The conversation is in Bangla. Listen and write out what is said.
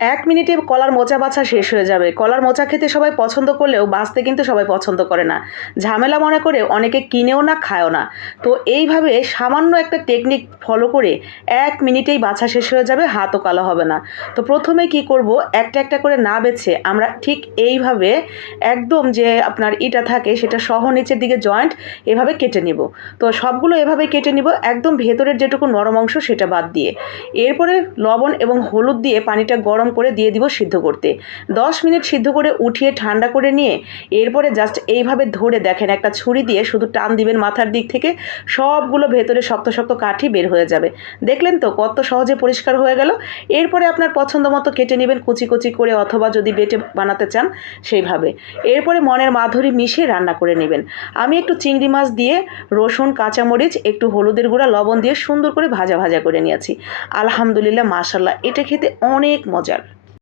এক মিনিটে কলার মোচা বাছা শেষ হয়ে যাবে। কলার মোচা খেতে সবাই পছন্দ করলেও বাছতে কিন্তু সবাই পছন্দ করে না। ঝামেলা মনে করে অনেকে কিনেও না, খায়ও না। তো এইভাবে সামান্য একটা টেকনিক ফলো করে ১ মিনিটেই বাছা শেষ হয়ে যাবে, হাতও কালো হবে না। তো প্রথমে কি করব, একটা একটা করে না বেছে আমরা ঠিক এইভাবে একদম যে আপনার ইটা থাকে সেটা সহ নিচের দিকে জয়েন্ট এভাবে কেটে নিব। তো সবগুলো এভাবে কেটে নিব, একদম ভেতরের যেটুকু নরম অংশ সেটা বাদ দিয়ে। এরপরে লবণ এবং হলুদ দিয়ে পানিটা গরম করে দিয়ে দিব সিদ্ধ করতে। 10 মিনিট সিদ্ধ করে উঠিয়ে ঠান্ডা করে নিয়ে এরপরে জাস্ট এইভাবে ধরে দেখেন, একটা ছুরি দিয়ে শুধু টান দিবেন মাথার দিক থেকে, সবগুলো ভেতরে শক্ত শক্ত কাঠি বের হয়ে যাবে। দেখলেন তো কত সহজে পরিষ্কার হয়ে গেল। এরপরে আপনার পছন্দ মতো কেটে নেবেন কুচি কুচি করে, অথবা যদি বেটে বানাতে চান সেইভাবে। এরপরে মনের মাধুরী মিশিয়ে রান্না করে নেবেন। আমি একটু চিংড়ি মাছ দিয়ে রসুন, কাঁচামরিচ, একটু হলুদের গুঁড়া, লবণ দিয়ে সুন্দর করে ভাজা ভাজা করে নিয়েছি। আলহামদুলিল্লাহ, মাশাল্লাহ, এটা খেতে অনেক মজার।